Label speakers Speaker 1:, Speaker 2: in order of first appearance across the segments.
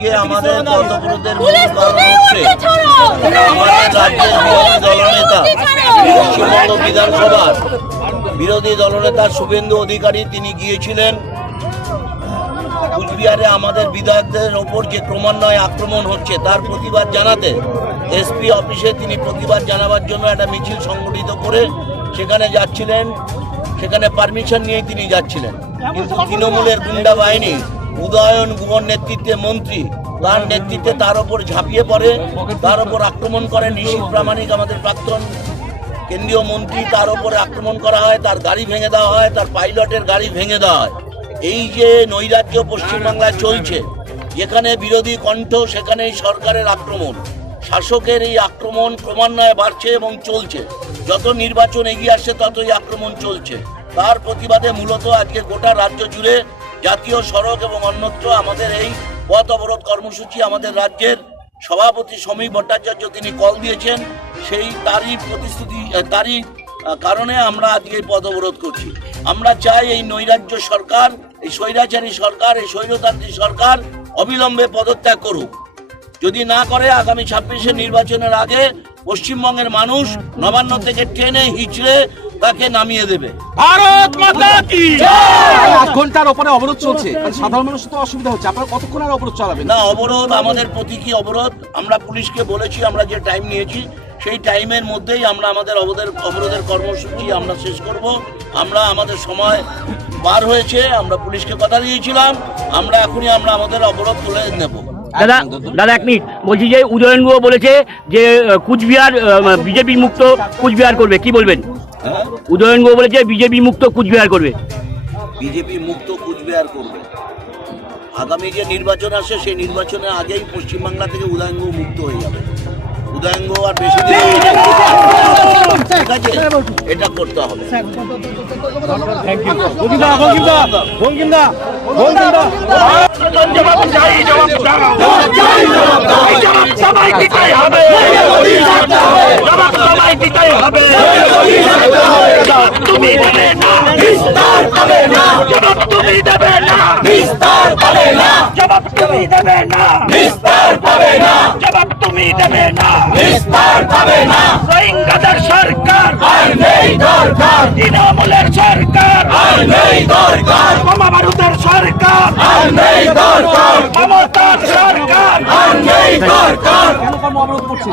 Speaker 1: আমাদের রাজ্যের বিরোধী দলনেতা পশ্চিমবঙ্গ বিধানসভার বিরোধী দলনেতা শুভেন্দু অধিকারী তিনি গিয়েছিলেন। কুচবিহারে আমাদের বিধায়কদের ওপর যে ক্রমান্বয়ে আক্রমণ হচ্ছে তার প্রতিবাদ জানাতে এসপি অফিসে তিনি প্রতিবাদ জানাবার জন্য একটা মিছিল সংগঠিত করে সেখানে যাচ্ছিলেন। সেখানে পারমিশন নিয়ে তিনি যাচ্ছিলেন। কিন্তু তৃণমূলের গুন্ডা বাহিনী উদয়ন গুহর নেতৃত্বে মন্ত্রী, তার নেতৃত্বে তার ওপর ঝাঁপিয়ে পড়ে, তার ওপর আক্রমণ করেন নিশীথ প্রামাণিক আমাদের প্রাক্তন কেন্দ্রীয় মন্ত্রী, তার উপরে আক্রমণ করা হয়, তার গাড়ি ভেঙে দেওয়া হয়, তার পাইলটের গাড়ি ভেঙে দেওয়া হয়। এই যে নৈরাজ্য পশ্চিমবাংলায় চলছে, যেখানে বিরোধী কণ্ঠ, সেখানেই সরকারের আক্রমণ। শাসকের এই আক্রমণ ক্রমান্বয়ে বাড়ছে এবং চলছে। যত নির্বাচন এগিয়ে আসছে, ততই আক্রমণ চলছে। তার প্রতিবাদে মূলত আজকে গোটা রাজ্য জুড়ে জাতীয় সড়ক এবং অন্যত্র আমাদের এই পথ অবরোধ কর্মসূচি আমাদের রাজ্যের সভাপতি সমীর ভট্টাচার্য তিনি কল দিয়েছেন। সেই তারই প্রতিশ্রুতি তারই কারণে আমরা আজকে এই পদ অবরোধ করছি। আমরা চাই এই নৈরাজ্য সরকার, এই স্বৈরাচারী সরকার, এই স্বৈরতান্ত্রিক সরকার অবিলম্বে পদত্যাগ করুক। যদি না করে আগামী ছাব্বিশে নির্বাচনের আগে পশ্চিমবঙ্গের মানুষ নবান্ন থেকে ট্রেনে হিচড়ে তাকে নামিয়ে দেবে।
Speaker 2: ভারত মাতা কি?
Speaker 3: আট ঘণ্টার ওপরে অবরোধ চলছে। মানে সাধারণ মানুষ তো অসুবিধা হচ্ছে। আপনারা কতক্ষণ আর অবরোধ চালাবেন?
Speaker 1: না অবরোধ আমাদের প্রতীকী অবরোধ? আমরা পুলিশকে বলেছি আমরা যে টাইম নিয়েছি সেই টাইমের মধ্যেই আমরা আমাদের অবরোধের অবরোধের কর্মসূচি আমরা শেষ করব। আমরা আমাদের সময় বার হয়েছে আমরা পুলিশকে কথা দিয়েছিলাম। আমরা এখনই আমরা আমাদের অবরোধ তুলে নেব।
Speaker 2: দাদা দাদা এক মিনিট। বলছি যে উদয়ন গুহ বলেছে যে কুচবিহার বিজেপি মুক্ত কুচবিহার করবে। কি বলবেন? উদয়ন গুহ বলেছে বিজেপি মুক্ত কুচবিহার করবে
Speaker 1: বিজেপি মুক্ত কুচবিহার করবে আগামী যে নির্বাচন আসে সেই নির্বাচনের আগেই পশ্চিমবাংলা থেকে উদয়ঙ্গ মুক্ত হয়ে যাবে উদয়ঙ্গ আর বেশি দিন ঠিক আছে এটা করতে হবে
Speaker 2: জবাব সবাই দিতেই হবে তুমি দেবে না বিস্তার পাবে না জবাব তুমি দেবে না। বিস্তার পাবে না। জবাব তুমি দেবে না। বিস্তার পাবে না। জবাব তুমি দেবে না। বিস্তার পাবে না। রোহিঙ্গাদের সরকার। আর নেই দরকার। তৃণমূলের সরকার। আর নেই দরকার। বোমা বারুদের সরকার। আর নেই দরকার। মমতার সরকার। আর নেই দরকার।
Speaker 3: কেন কর্ম অবরোধ করছেন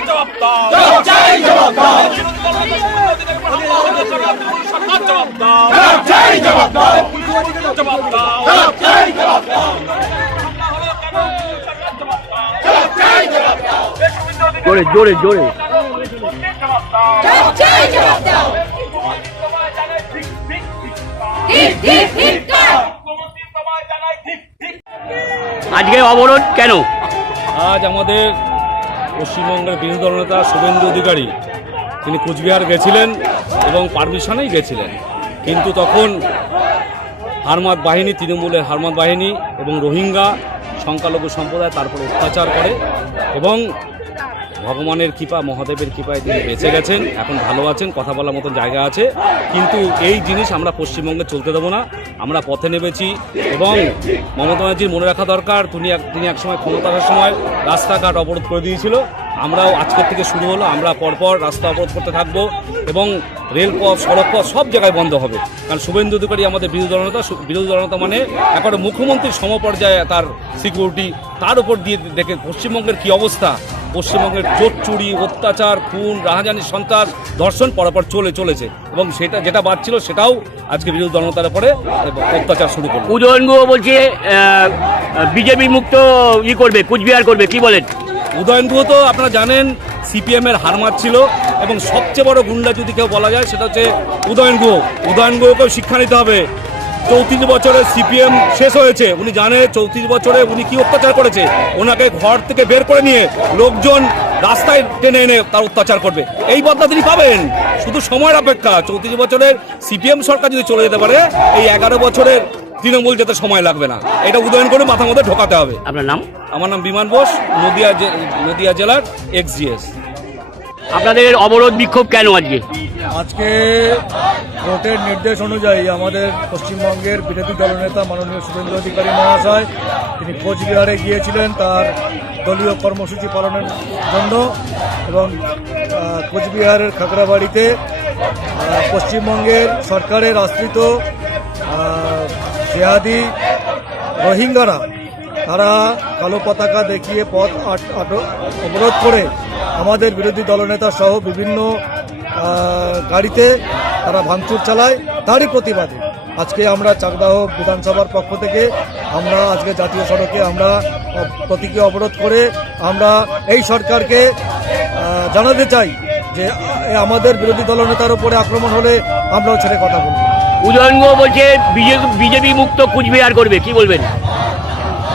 Speaker 4: জবাবদার জবাবদার
Speaker 2: জোরে জোরে জোরে।
Speaker 5: চাই জবাব দাও। হিট হিট হিট করো
Speaker 2: আজকে অবরোধ কেন?
Speaker 6: আজ আমাদের পশ্চিমবঙ্গের বিরোধী দলনেতা শুভেন্দু অধিকারী তিনি কুচবিহার গেছিলেন। এবং পারমিশনেই গেছিলেন। কিন্তু তখন হারমাদ বাহিনী, তৃণমূলের হারমাদ বাহিনী এবং রোহিঙ্গা সংখ্যালঘু সম্প্রদায় তারপরে অত্যাচার করে এবং ভগবানের কৃপা, মহাদেবের কৃপায় তিনি বেঁচে গেছেন, এখন ভালো আছেন, কথা বলার মতন জায়গা আছে। কিন্তু এই জিনিস আমরা পশ্চিমবঙ্গে চলতে দেবো না, আমরা পথে নেমেছি এবং মমতা ব্যানার্জির মনে রাখা দরকার, তিনি এক, তিনি একসময় ক্ষমতা আসার সময় রাস্তাঘাট অবরোধ করে দিয়েছিল। আমরাও আজকের থেকে শুরু হলো, আমরা পরপর রাস্তা অবরোধ করতে থাকব এবং রেলপথ সড়কপথ সব জায়গায় বন্ধ হবে। কারণ শুভেন্দু অধিকারী আমাদের বিরোধী দলনেতা বিরোধী দলনেতা মানে একেবারে মুখ্যমন্ত্রীর সমপর্যায়ে তার সিকিউরিটি তার উপর দিয়ে দেখে পশ্চিমবঙ্গের কি অবস্থা পশ্চিমবঙ্গের চোট চুরি অত্যাচার খুন রাহাজানি সন্ত্রাস ধর্ষণ পরপর চলে চলেছে এবং সেটা যেটা বাড়ছিল সেটাও আজকে বিরোধী দলনেতার উপরে অত্যাচার শুরু করল।
Speaker 2: উদয়ন গুহ বলছে বিজেপি মুক্ত ই করবে কুচবিহার করবে কি বলেন?
Speaker 6: উদয়ন গুহ তো আপনারা জানেন সিপিএম এর হারমাত ছিল এবং সবচেয়ে বড় গুন্ডা যদি কেউ বলা যায় সেটা হচ্ছে উদয়ন গুহ। উদয়ন গুহকেও শিক্ষা নিতে হবে। চৌত্রিশ বছরে সিপিএম শেষ হয়েছে। উনি জানে চৌত্রিশ বছরে উনি কি অত্যাচার করেছে। ওনাকে ঘর থেকে বের করে নিয়ে লোকজন রাস্তায় টেনে এনে তার অত্যাচার করবে। এই বদলা তিনি পাবেন। শুধু সময়ের অপেক্ষা। চৌত্রিশ বছরের সিপিএম সরকার যদি চলে যেতে পারে এই এগারো বছরের তৃণমূল যেতে সময় লাগবে না। এটা উদয়ন করে মাথার মধ্যে ঢোকাতে হবে।
Speaker 2: আপনার নাম?
Speaker 6: আমার নাম বিমান বোস নদিয়া নদিয়া জেলার এক্স জিএস
Speaker 2: আপনাদের অবরোধ বিক্ষোভ কেন আজকে?
Speaker 7: আজকে কোর্টের নির্দেশ অনুযায়ী আমাদের পশ্চিমবঙ্গের বিরোধী দলনেতা মাননীয় শুভেন্দু অধিকারী মহাশয়, তিনি কোচবিহারে গিয়েছিলেন তার দলীয় কর্মসূচি পালনের জন্য এবং কোচবিহারের খাগড়াবাড়িতে পশ্চিমবঙ্গের সরকারের আশ্রিত জেহাদি রোহিঙ্গারা, তারা কালো পতাকা দেখিয়ে পথ অবরোধ করে আমাদের বিরোধী দলনেতা সহ বিভিন্ন গাড়িতে তারা ভাঙচুর চালায় তারই প্রতিবাদে। আজকে আমরা চাকদাহ বিধানসভার পক্ষ থেকে আমরা আজকে জাতীয় সড়কে আমরা প্রতীকী অবরোধ করে আমরা এই সরকারকে জানাতে চাই যে আমাদের বিরোধী দলনেতার উপরে আক্রমণ হলে আমরাও ছেড়ে কথা বলব।
Speaker 2: উদয়ন গুহ বলছে বিজেপি মুক্ত কুচবিহার করবে কি বলবেন?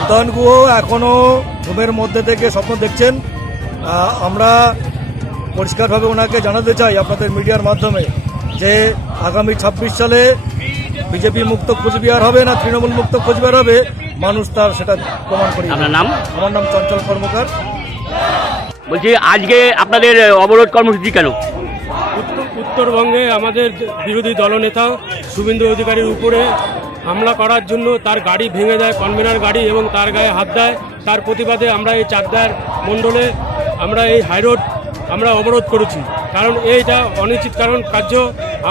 Speaker 7: উদয়ন গুহ এখনও ঘুমের মধ্যে থেকে স্বপ্ন দেখছেন। আমরা পরিষ্কারভাবে ওনাকে জানাতে চাই আপনাদের মিডিয়ার মাধ্যমে যে আগামী ছাব্বিশ সালে বিজেপি মুক্ত কোচবিহার হবে না তৃণমূল মুক্ত কোচবিহার হবে মানুষ তার সেটা প্রমাণ করি
Speaker 2: আপনার নাম?
Speaker 7: আমার নাম চঞ্চল কর্মকার।
Speaker 2: বলছি আজকে আপনাদের অবরোধ কর্মসূচি কেন?
Speaker 8: উত্তরবঙ্গে আমাদের বিরোধী দলনেতা শুভেন্দু অধিকারীর উপরে হামলা করার জন্য তার গাড়ি ভেঙে দেয় কনভেনার গাড়ি এবং তার গায়ে হাত দেয়। তার প্রতিবাদে আমরা এই চাকদার মণ্ডলে আমরা এই হাইরোড আমরা অবরোধ করেছি। কারণ এইটা অনিশ্চিত কারণ কার্য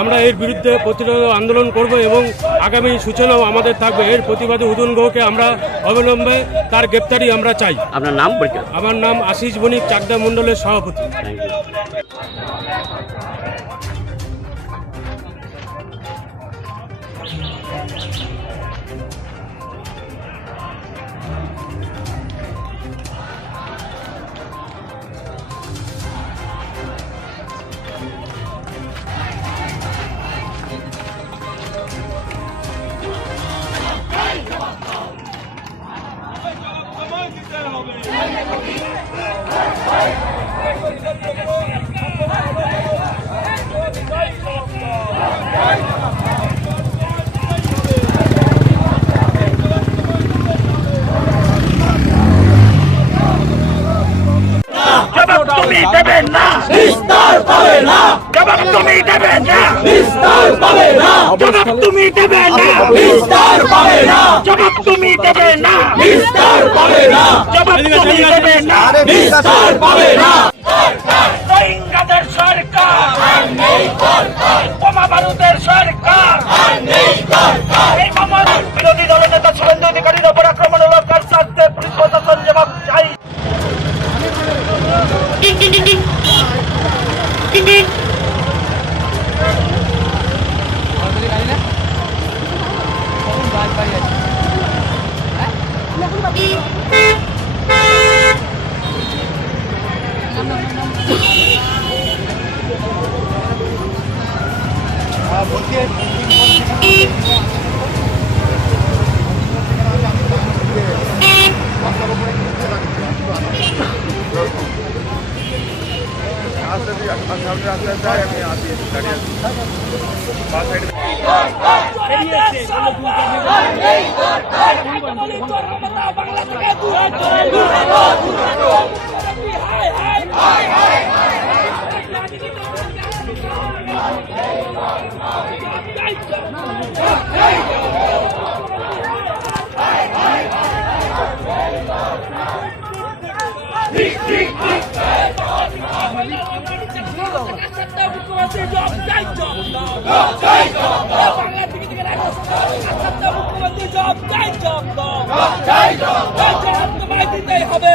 Speaker 8: আমরা এর বিরুদ্ধে প্রতিরোধ আন্দোলন করব এবং আগামী সূচনাও আমাদের থাকবে। এর প্রতিবাদে উদন গোহকে আমরা অবিলম্বে তার গ্রেপ্তারি আমরা চাই।
Speaker 2: আপনার নাম
Speaker 8: আমার নাম আশিস বণিক চাকদা মণ্ডলের সভাপতি।
Speaker 4: তুমি দেবে না। বিস্তার পাবে না। জবাব তুমি দেবে না। বিস্তার পাবে না। জবাব তুমি দেবে না। বিস্তার পাবে না। জবাব তুমি দেবে না। বিস্তার পাবে না।
Speaker 6: বাংলা থেকে দূরে দূরে দূরে হবে